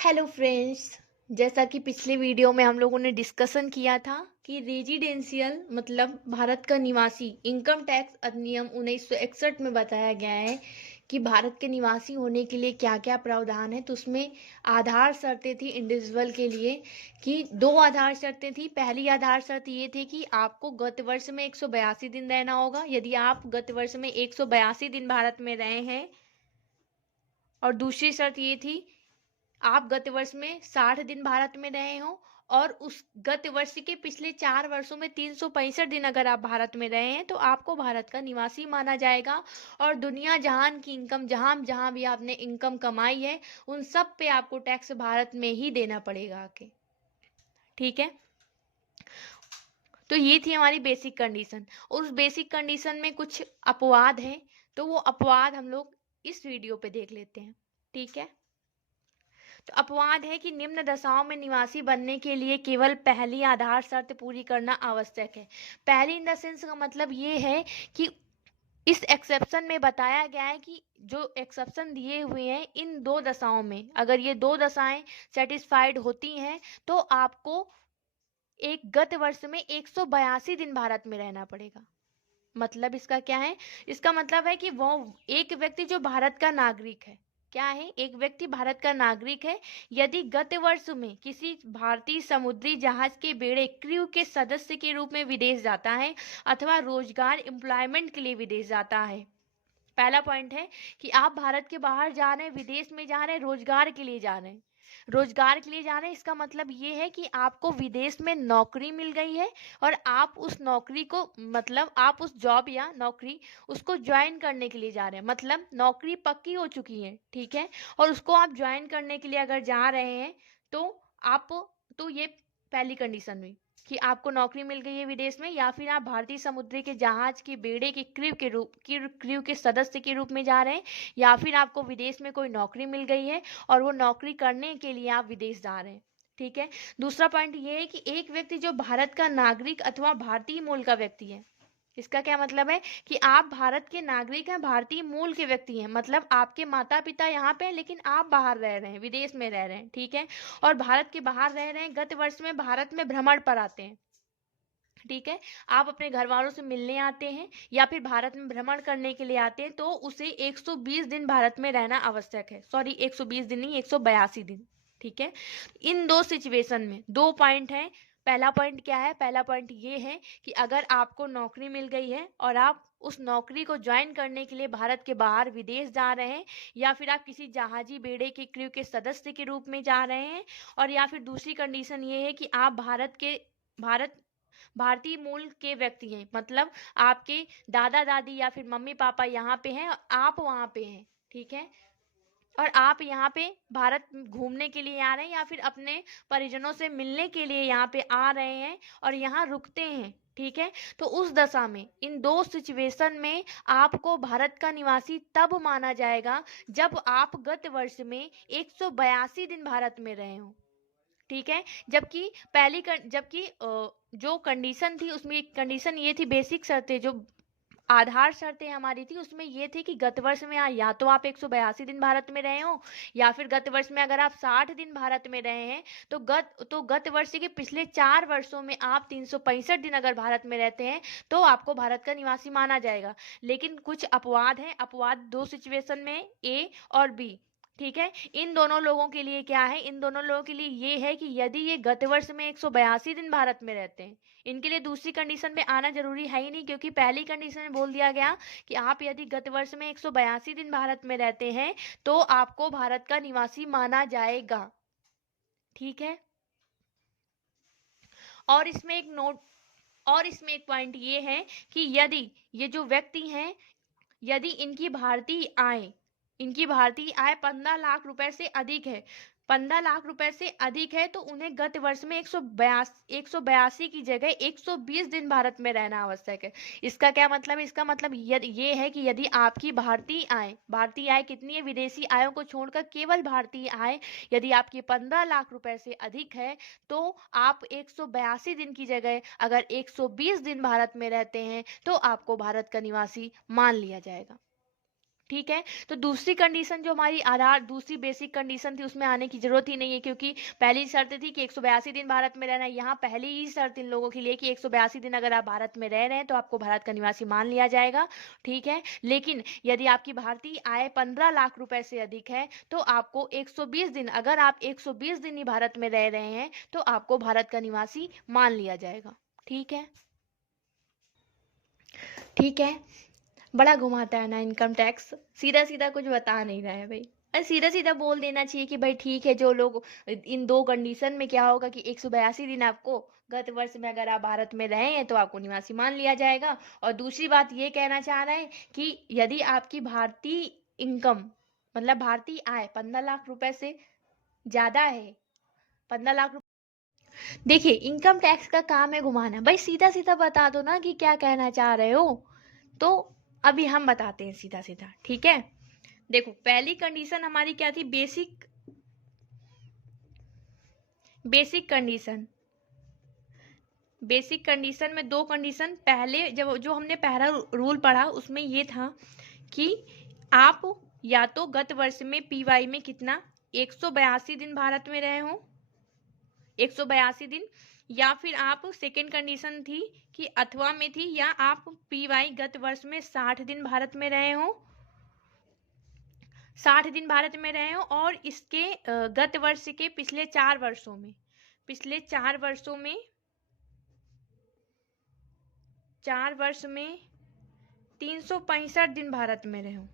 Hello friends. जैसा कि पिछले वीडियो में हम लोगों ने डिस्कशन किया था कि रेजिडेंशियल मतलब भारत का निवासी इनकम टैक्स अधिनियम 1961 में बताया गया है कि भारत के निवासी होने के लिए क्या क्या प्रावधान है। तो उसमें आधार शर्तें थी इंडिविजुअल के लिए कि दो आधार शर्तें थी। पहली आधार शर्त ये थी कि आपको गत वर्ष में 182 दिन रहना होगा। यदि आप गत वर्ष में 182 दिन भारत में रहे हैं, और दूसरी शर्त ये थी आप गत वर्ष में 60 दिन भारत में रहे हो और उस गत वर्ष के पिछले 4 वर्षों में 365 दिन अगर आप भारत में रहे हैं तो आपको भारत का निवासी माना जाएगा। और दुनिया जहान की इनकम जहां जहां भी आपने इनकम कमाई है उन सब पे आपको टैक्स भारत में ही देना पड़ेगा आके। ठीक है, तो ये थी हमारी बेसिक कंडीशन। और उस बेसिक कंडीशन में कुछ अपवाद हैं, तो वो अपवाद हम लोग इस वीडियो पे देख लेते हैं। ठीक है, तो अपवाद है कि निम्न दशाओं में निवासी बनने के लिए केवल पहली आधार शर्त पूरी करना आवश्यक है। पहली इन द सेंस का मतलब ये है कि इस एक्सेप्शन में बताया गया है कि जो एक्सेप्शन दिए हुए हैं इन दो दशाओं में अगर ये दो दशाएं सेटिस्फाइड होती हैं तो आपको एक गत वर्ष में 182 दिन भारत में रहना पड़ेगा। मतलब इसका क्या है? इसका मतलब है कि वो एक व्यक्ति जो भारत का नागरिक है, क्या है, एक व्यक्ति भारत का नागरिक है, यदि गत वर्ष में किसी भारतीय समुद्री जहाज के बेड़े क्रू के सदस्य के रूप में विदेश जाता है अथवा रोजगार एम्प्लॉयमेंट के लिए विदेश जाता है। पहला पॉइंट है कि आप भारत के बाहर जा रहे हैं, विदेश में जा रहे हैं, रोजगार के लिए जा रहे हैं। रोजगार के लिए जा रहे हैं इसका मतलब ये है कि आपको विदेश में नौकरी मिल गई है और आप उस नौकरी को मतलब आप उस जॉब या नौकरी उसको ज्वाइन करने के लिए जा रहे हैं। मतलब नौकरी पक्की हो चुकी है, ठीक है, और उसको आप ज्वाइन करने के लिए अगर जा रहे हैं तो आप तो ये पहली कंडीशन हुई कि आपको नौकरी मिल गई है विदेश में, या फिर आप भारतीय समुद्री के जहाज के बेड़े के क्रू के सदस्य के रूप में जा रहे हैं, या फिर आपको विदेश में कोई नौकरी मिल गई है और वो नौकरी करने के लिए आप विदेश जा रहे हैं। ठीक है, दूसरा पॉइंट ये है कि एक व्यक्ति जो भारत का नागरिक अथवा भारतीय मूल का व्यक्ति है। इसका क्या मतलब है कि आप भारत के नागरिक हैं, भारतीय मूल के व्यक्ति हैं, मतलब आपके माता पिता यहाँ पे हैं लेकिन आप बाहर रह रहे हैं, विदेश में रह रहे हैं। ठीक है, और भारत के बाहर रह रहे हैं, गत वर्ष में भारत में भ्रमण पर आते हैं। ठीक है, आप अपने घर वालों से मिलने आते हैं या फिर भारत में भ्रमण करने के लिए आते हैं तो उसे 120 दिन भारत में रहना आवश्यक है। सॉरी, 120 दिन नहीं, 182 दिन। ठीक है, इन दो सिचुएशन में दो पॉइंट हैं। पहला पॉइंट क्या है? पहला पॉइंट ये है कि अगर आपको नौकरी मिल गई है और आप उस नौकरी को ज्वाइन करने के लिए भारत के बाहर विदेश जा रहे हैं, या फिर आप किसी जहाजी बेड़े के क्रू के सदस्य के रूप में जा रहे हैं, और या फिर दूसरी कंडीशन ये है कि आप भारत भारतीय मूल के व्यक्ति हैं, मतलब आपके दादा दादी या फिर मम्मी पापा यहाँ पे हैं और आप वहाँ पे हैं। ठीक है, और आप यहाँ पे भारत घूमने के लिए आ रहे हैं या फिर अपने परिजनों से मिलने के लिए यहाँ पे आ रहे हैं और यहाँ रुकते हैं। ठीक है, तो उस दशा में इन दो सिचुएशन में आपको भारत का निवासी तब माना जाएगा जब आप गत वर्ष में 182 दिन भारत में रहे हो। ठीक है, जबकि जो कंडीशन थी उसमें एक कंडीशन ये थी, बेसिक शर्तें जो आधार शर्तें हमारी थी उसमें ये थी कि गत वर्ष में या तो आप 182 दिन भारत में रहे हो, या फिर गत वर्ष में अगर आप 60 दिन भारत में रहे हैं तो गत वर्ष के पिछले 4 वर्षों में आप 365 दिन अगर भारत में रहते हैं तो आपको भारत का निवासी माना जाएगा। लेकिन कुछ अपवाद हैं, अपवाद दो सिचुएशन में, ए और बी। ठीक है, इन दोनों लोगों के लिए क्या है? इन दोनों लोगों के लिए ये है कि यदि ये गत वर्ष में 182 दिन भारत में रहते हैं, इनके लिए दूसरी कंडीशन में आना जरूरी है ही नहीं, क्योंकि पहली कंडीशन में बोल दिया गया कि आप यदि गत वर्ष में 182 दिन भारत में रहते हैं तो आपको भारत का निवासी माना जाएगा। ठीक है, और इसमें एक नोट और इसमें एक पॉइंट ये है कि यदि ये जो व्यक्ति हैं, यदि इनकी भारतीय आय 15 लाख रुपए से अधिक है, 15 लाख रुपए से अधिक है, तो उन्हें गत वर्ष में 182 की जगह 120 दिन भारत में रहना आवश्यक है। इसका क्या मतलब है? इसका मतलब ये है कि यदि आपकी भारतीय आय कितनी है? विदेशी आयों को छोड़कर केवल भारतीय आय यदि आपकी 15 लाख रुपए से अधिक है तो आप 182 दिन की जगह अगर 120 दिन भारत में रहते हैं तो आपको भारत का निवासी मान लिया जाएगा। ठीक है। तो दूसरी कंडीशन जो हमारी आधार दूसरी बेसिक कंडीशन थी उसमें आने की जरूरत ही नहीं है, क्योंकि पहली शर्त थी कि 182 दिन भारत में रहना। यहाँ पहली ही शर्त इन लोगों के लिए कि 182 दिन अगर आप भारत में रह रहे हैं तो आपको भारत का निवासी मान लिया जाएगा, ठीक है। लेकिन यदि आपकी भारतीय आय 15 लाख रुपए से अधिक है तो आपको 120 दिन, अगर आप 120 दिन ही भारत में रह रहे हैं तो आपको भारत का निवासी मान लिया जाएगा, ठीक है। ठीक है, बड़ा घुमाता है ना इनकम टैक्स, सीधा सीधा कुछ बता नहीं रहा है भाई। अरे सीधा सीधा बोल देना चाहिए कि भाई ठीक है, जो लोग इन दो कंडीशन में क्या होगा कि 182 दिन आपको गत वर्ष में अगर आप भारत में रहे हैं तो आपको निवासी मान लिया जाएगा। और दूसरी बात ये कहना चाह रहा है कि यदि आपकी भारतीय इनकम मतलब भारतीय आय 15 लाख रुपए से ज्यादा है, 15 लाख रुपए। देखिए इनकम टैक्स का काम है घुमाना, भाई सीधा सीधा बता दो ना कि क्या कहना चाह रहे हो। तो अभी हम बताते हैं सीधा सीधा, ठीक है। देखो पहली कंडीशन हमारी क्या थी, बेसिक कंडीशन में दो कंडीशन, पहले जब जो हमने पहला रूल पढ़ा उसमें ये था कि आप या तो गत वर्ष में पीवाई में कितना 182 दिन भारत में रहे हो, 182 दिन, या फिर आप सेकेंड कंडीशन थी कि अथवा में थी, या आप पीवाई गत वर्ष में 60 दिन भारत में रहे हो, 60 दिन भारत में रहे हो और इसके गत वर्ष के पिछले 4 वर्षों में 4 वर्ष में 365 दिन भारत में रहे हो,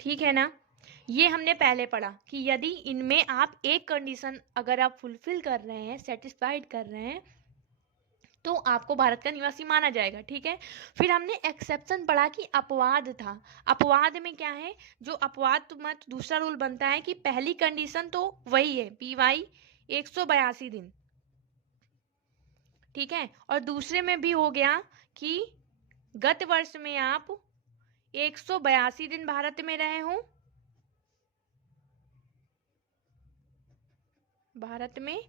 ठीक है ना। ये हमने पहले पढ़ा कि यदि इनमें आप एक कंडीशन अगर आप फुलफिल कर रहे हैं, सेटिस्फाइड कर रहे हैं, तो आपको भारत का निवासी माना जाएगा, ठीक है। फिर हमने एक्सेप्शन पढ़ा कि अपवाद था। अपवाद में क्या है, जो अपवाद मत दूसरा रूल बनता है कि पहली कंडीशन तो वही है पीवाई 182 दिन, ठीक है। और दूसरे में भी हो गया कि गत वर्ष में आप 182 दिन भारत में रहे हो, भारत में,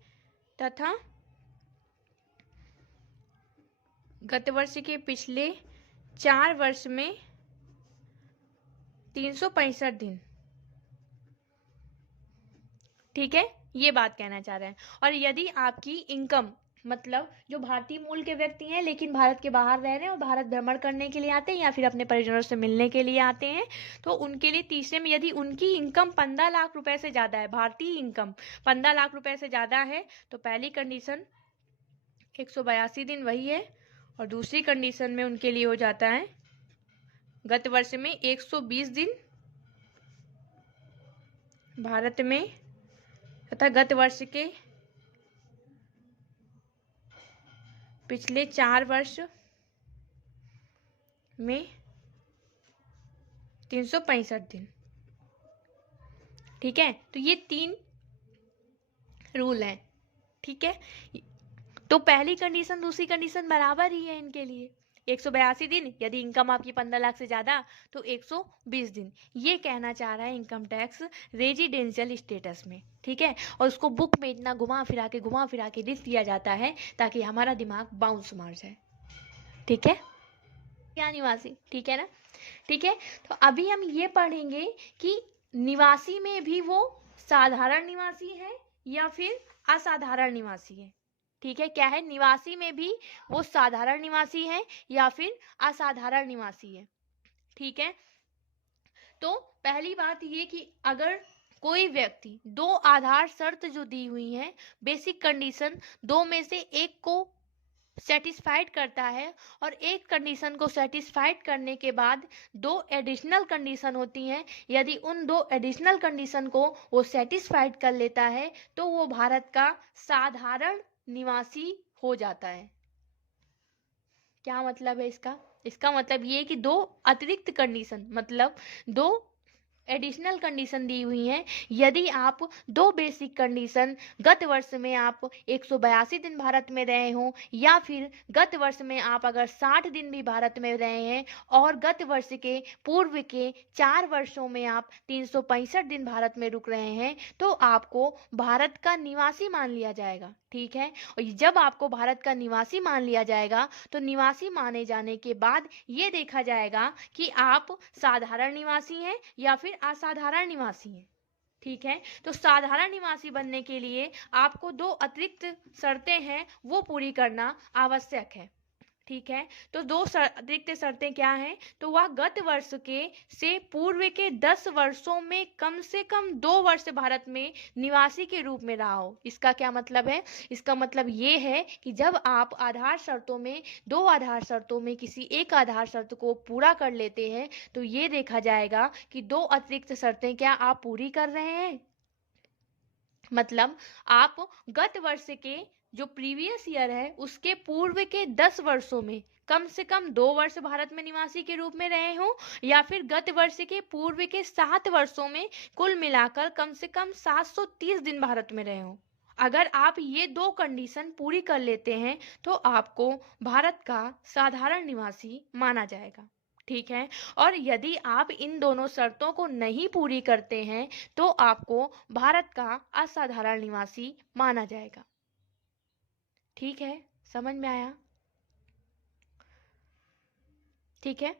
तथा गत वर्ष के पिछले 4 वर्ष में 365 दिन, ठीक है। ये बात कहना चाह रहे हैं। और यदि आपकी इनकम मतलब जो भारतीय मूल के व्यक्ति हैं लेकिन भारत के बाहर रह रहे हैं और भारत भ्रमण करने के लिए आते हैं या फिर अपने परिजनों से मिलने के लिए आते हैं, तो उनके लिए तीसरे में यदि उनकी इनकम 15 लाख रुपए से ज्यादा है, भारतीय इनकम 15 लाख रुपए से ज्यादा है, तो पहली कंडीशन 182 दिन वही है, और दूसरी कंडीशन में उनके लिए हो जाता है गत वर्ष में 120 दिन भारत में, तथा गत वर्ष के पिछले 4 वर्ष में 365 दिन, ठीक है। तो ये 3 रूल हैं, ठीक है। तो पहली कंडीशन दूसरी कंडीशन बराबर ही है इनके लिए, 182 दिन, यदि इनकम आपकी 15 लाख से ज्यादा तो 120 दिन। ये कहना चाह रहा है इनकम टैक्स रेजिडेंशियल स्टेटस में, ठीक है। और उसको बुक में इतना घुमा फिरा के लिख दिया जाता है ताकि हमारा दिमाग बाउंस मार जाए, ठीक है। क्या निवासी, ठीक है ना, ठीक है। तो अभी हम ये पढ़ेंगे कि निवासी में भी वो साधारण निवासी है या फिर असाधारण निवासी है, ठीक है। क्या है, निवासी में भी वो साधारण निवासी है या फिर असाधारण निवासी है, ठीक है। तो पहली बात ये कि अगर कोई व्यक्ति दो आधार शर्त जो दी हुई है, बेसिक कंडीशन, दो में से एक को सेटिस्फाइड करता है और एक कंडीशन को सेटिस्फाइड करने के बाद दो एडिशनल कंडीशन होती हैं, यदि उन दो एडिशनल कंडीशन को वो सेटिस्फाइड कर लेता है तो वो भारत का साधारण निवासी हो जाता है। क्या मतलब है इसका, इसका मतलब ये है कि दो अतिरिक्त कंडीशन, मतलब दो एडिशनल कंडीशन दी हुई हैं। यदि आप दो बेसिक कंडीशन गत वर्ष में आप 182 दिन भारत में रहे हो, या फिर गत वर्ष में आप अगर 60 दिन भी भारत में रहे हैं और गत वर्ष के पूर्व के 4 वर्षों में आप 365 दिन भारत में रुक रहे हैं, तो आपको भारत का निवासी मान लिया जाएगा। ठीक है, और जब आपको भारत का निवासी मान लिया जाएगा तो निवासी माने जाने के बाद ये देखा जाएगा कि आप साधारण निवासी हैं या फिर असाधारण निवासी हैं। ठीक है, तो साधारण निवासी बनने के लिए आपको दो अतिरिक्त शर्तें हैं वो पूरी करना आवश्यक है। ठीक है, तो दो अतिरिक्त शर्तें क्या हैं? तो वह गत वर्ष के से पूर्व के 10 वर्षों में कम से कम 2 वर्ष भारत में निवासी के रूप में रहा हो। इसका क्या मतलब है? इसका मतलब ये है कि जब आप आधार शर्तों में, दो आधार शर्तों में किसी एक आधार शर्त को पूरा कर लेते हैं तो ये देखा जाएगा कि दो अतिरिक्त शर्तें क्या आप पूरी कर रहे हैं। मतलब आप गत वर्ष के जो प्रीवियस ईयर है उसके पूर्व के 10 वर्षों में कम से कम 2 वर्ष भारत में निवासी के रूप में रहे हो, या फिर गत वर्ष के पूर्व के 7 वर्षों में कुल मिलाकर कम से कम 730 दिन भारत में रहे हो। अगर आप ये दो कंडीशन पूरी कर लेते हैं तो आपको भारत का साधारण निवासी माना जाएगा। ठीक है, और यदि आप इन दोनों शर्तों को नहीं पूरी करते हैं तो आपको भारत का असाधारण निवासी माना जाएगा। ठीक है, समझ में आया? ठीक है,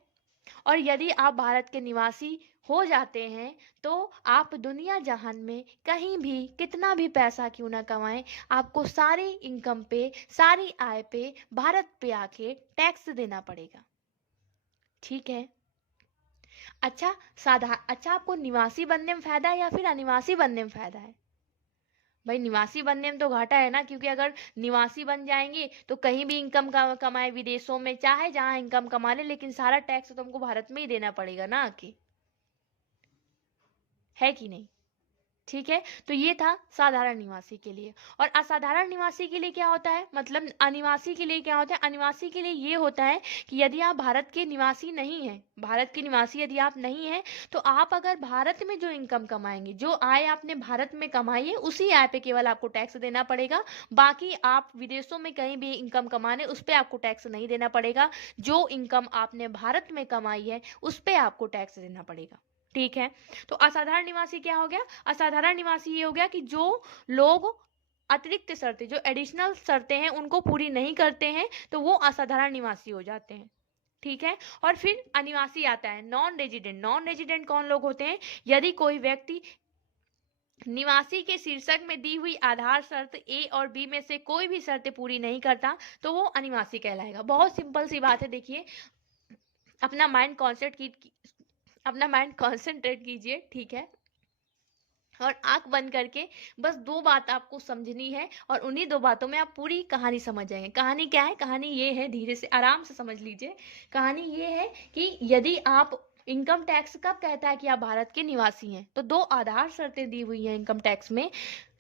और यदि आप भारत के निवासी हो जाते हैं तो आप दुनिया जहान में कहीं भी कितना भी पैसा क्यों ना कमाएं, आपको सारी इनकम पे, सारी आय पे भारत पे आके टैक्स देना पड़ेगा। ठीक है, अच्छा आपको निवासी बनने में फायदा है या फिर अनिवासी बनने में फायदा है? भाई निवासी बनने में तो घाटा है ना, क्योंकि अगर निवासी बन जाएंगे तो कहीं भी इनकम कमाए, विदेशों में चाहे जहां इनकम कमा ले, लेकिन सारा टैक्स तो तुमको भारत में ही देना पड़ेगा ना आके, है कि नहीं? ठीक है, तो ये था साधारण निवासी के लिए। और असाधारण निवासी के लिए क्या होता है? मतलब अनिवासी के लिए क्या होता है? अनिवासी के लिए ये होता है कि यदि आप भारत के निवासी नहीं हैं, भारत के निवासी यदि आप नहीं हैं, तो आप अगर भारत में जो इनकम कमाएंगे, जो आय आपने भारत में कमाई है, उसी आय पे केवल आपको टैक्स देना पड़ेगा। बाकी आप विदेशों में कहीं भी इनकम कमाने, उस पर आपको टैक्स नहीं देना पड़ेगा। जो इनकम आपने भारत में कमाई है उस पर आपको टैक्स देना पड़ेगा। ठीक है, तो असाधारण निवासी क्या हो गया? असाधारण निवासी ये हो गया कि जो लोग अतिरिक्त शर्तें, जो एडिशनल शर्तें हैं उनको पूरी नहीं करते हैं तो वो असाधारण निवासी हो जाते हैं। ठीक है, और फिर अनिवासी आता है नॉन रेजिडेंट। नॉन रेजिडेंट कौन लोग होते हैं? यदि कोई व्यक्ति निवासी के शीर्षक में दी हुई आधार शर्त ए और बी में से कोई भी शर्तें पूरी नहीं करता तो वो अनिवासी कहलाएगा। बहुत सिंपल सी बात है। देखिए, अपना माइंड कॉन्सेंट्रेट कीजिए। ठीक है, और आंख बंद करके बस दो बात आपको समझनी है और उन्हीं दो बातों में आप पूरी कहानी समझ जाएंगे। कहानी क्या है? कहानी ये है, धीरे से आराम से समझ लीजिए। कहानी ये है कि यदि आप, इनकम टैक्स कब कहता है कि आप भारत के निवासी हैं? तो दो आधार शर्तें दी हुई हैं इनकम टैक्स में।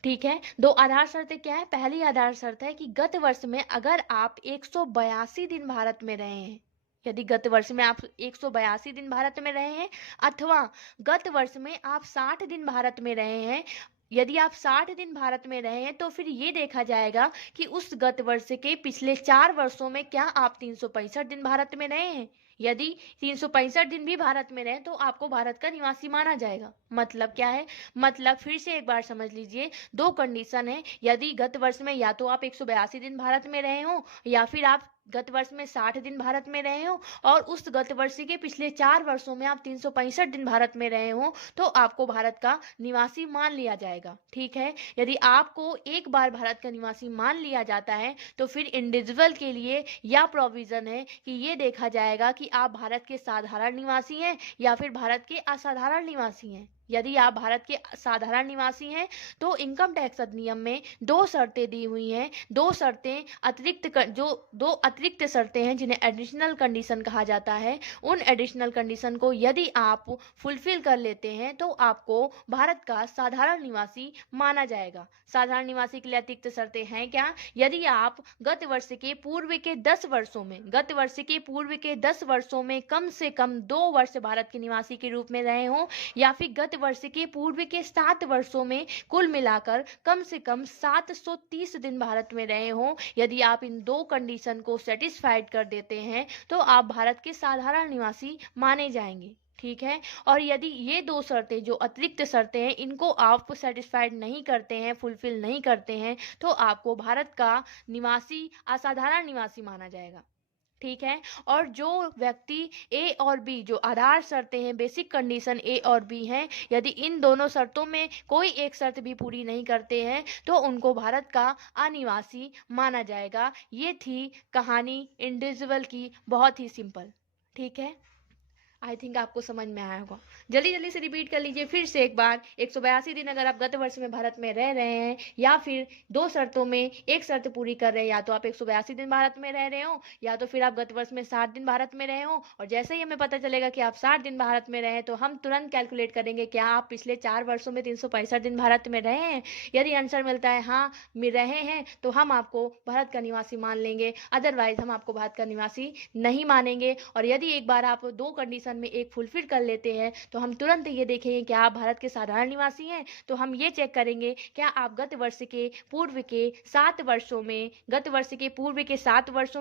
ठीक है, दो आधार शर्तें क्या है? पहली आधार शर्त है कि गत वर्ष में अगर आप 182 दिन भारत में रहे हैं, यदि गत वर्ष में आप 182 दिन भारत में रहे हैं, अथवा गत वर्ष में आप 60 दिन भारत में रहे हैं, यदि आप 60 दिन भारत में रहे हैं तो फिर ये देखा जाएगा कि उस गत वर्ष के पिछले 4 वर्षों में क्या आप 365 दिन भारत में रहे हैं। यदि 365 दिन भी भारत में रहे तो आपको भारत का निवासी माना जाएगा। मतलब क्या है? मतलब फिर से एक बार समझ लीजिए, दो कंडीशन है। यदि गत वर्ष में या तो आप 182 दिन भारत में रहे हो, या फिर आप गत वर्ष में 60 दिन भारत में रहे हो, और उस गत वर्ष के पिछले 4 वर्षों में आप 365 दिन भारत में रहे हो, तो आपको भारत का निवासी मान लिया जाएगा। ठीक है, यदि आपको एक बार भारत का निवासी मान लिया जाता है तो फिर इंडिविजुअल के लिए यह प्रोविजन है कि ये देखा जाएगा कि आप भारत के साधारण निवासी हैं या फिर भारत के असाधारण निवासी हैं। यदि आप भारत के साधारण निवासी हैं तो इनकम टैक्स अधिनियम में 2 शर्तें दी हुई हैं। 2 शर्तें जो 2 अतिरिक्त शर्तें हैं जिन्हें एडिशनल कंडीशन कहा जाता है। उन एडिशनल कंडीशन को यदि आप फुलफिल कर लेते हैं तो आपको भारत का साधारण निवासी माना जाएगा। साधारण निवासी के लिए अतिरिक्त शर्तें हैं क्या? यदि आप गत वर्ष के पूर्व के 10 वर्षों में कम से कम 2 वर्ष भारत के निवासी के रूप में रहे हों, या फिर गत वर्ष के पूर्व के 7 वर्षों में कुल मिलाकर कम से कम 730 दिन भारत में रहे हों। यदि आप इन 2 कंडीशन को सेटिस्फाइड कर देते हैं तो आप भारत के साधारण निवासी माने जाएंगे। ठीक है। और यदि ये 2 शर्तें जो अतिरिक्त शर्तें हैं इनको आप सेटिस्फाइड नहीं करते हैं, फुलफिल नहीं करते हैं, तो आपको भारत का निवासी असाधारण निवासी माना जाएगा। ठीक है। और जो व्यक्ति ए और बी, जो आधार शर्तें हैं, बेसिक कंडीशन ए और बी हैं, यदि इन दोनों शर्तों में कोई एक शर्त भी पूरी नहीं करते हैं तो उनको भारत का अनिवासी माना जाएगा। ये थी कहानी इंडिविजुअल की, बहुत ही सिंपल। ठीक है। आई थिंक आपको समझ में आया होगा। जल्दी जल्दी से रिपीट कर लीजिए फिर से एक बार। 182 दिन अगर आप गत वर्ष में भारत में रह रहे हैं, या फिर 2 शर्तों में एक शर्त पूरी कर रहे हैं, या तो आप 182 दिन भारत में रह रहे हो, या तो फिर आप गत वर्ष में 60 दिन भारत में रहे हो। और जैसे ही हमें पता चलेगा कि आप 60 दिन भारत में रहे तो हम तुरंत कैलकुलेट करेंगे क्या आप पिछले 4 वर्षों में 365 दिन भारत में रहे हैं। यदि आंसर मिलता है हाँ में रहे हैं तो हम आपको भारत का निवासी मान लेंगे, अदरवाइज हम आपको भारत का निवासी नहीं मानेंगे। और यदि एक बार आप 2 कंडीशन में एक फुलफिल कर लेते हैं तो हम तुरंत ये देखेंगे क्या आप भारत के साधारण निवासी हैं। तो हम ये चेक करेंगे क्या आप गत वर्ष के पूर्व के 7 वर्षों में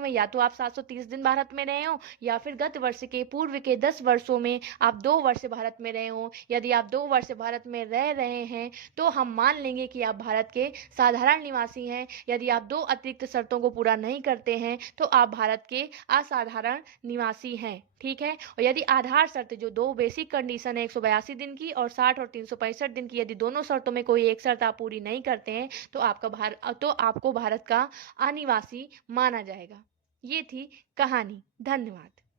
या तो आप 730 दिन भारत में रहे हो, या फिर गत वर्ष के पूर्व के 10 वर्षों में आप 2 वर्ष भारत में रहे हो। यदि आप 2 वर्ष भारत में रह रहे हैं तो हम मान लेंगे कि आप भारत के साधारण निवासी हैं। यदि आप 2 अतिरिक्त शर्तों को पूरा नहीं करते हैं तो आप भारत के असाधारण निवासी हैं। ठीक है। और यदि आधार शर्त जो 2 बेसिक कंडीशन है 182 दिन की और 60 और 365 दिन की, यदि दोनों शर्तों में कोई एक शर्त आप पूरी नहीं करते हैं तो आपको भारत का अनिवासी माना जाएगा। ये थी कहानी। धन्यवाद।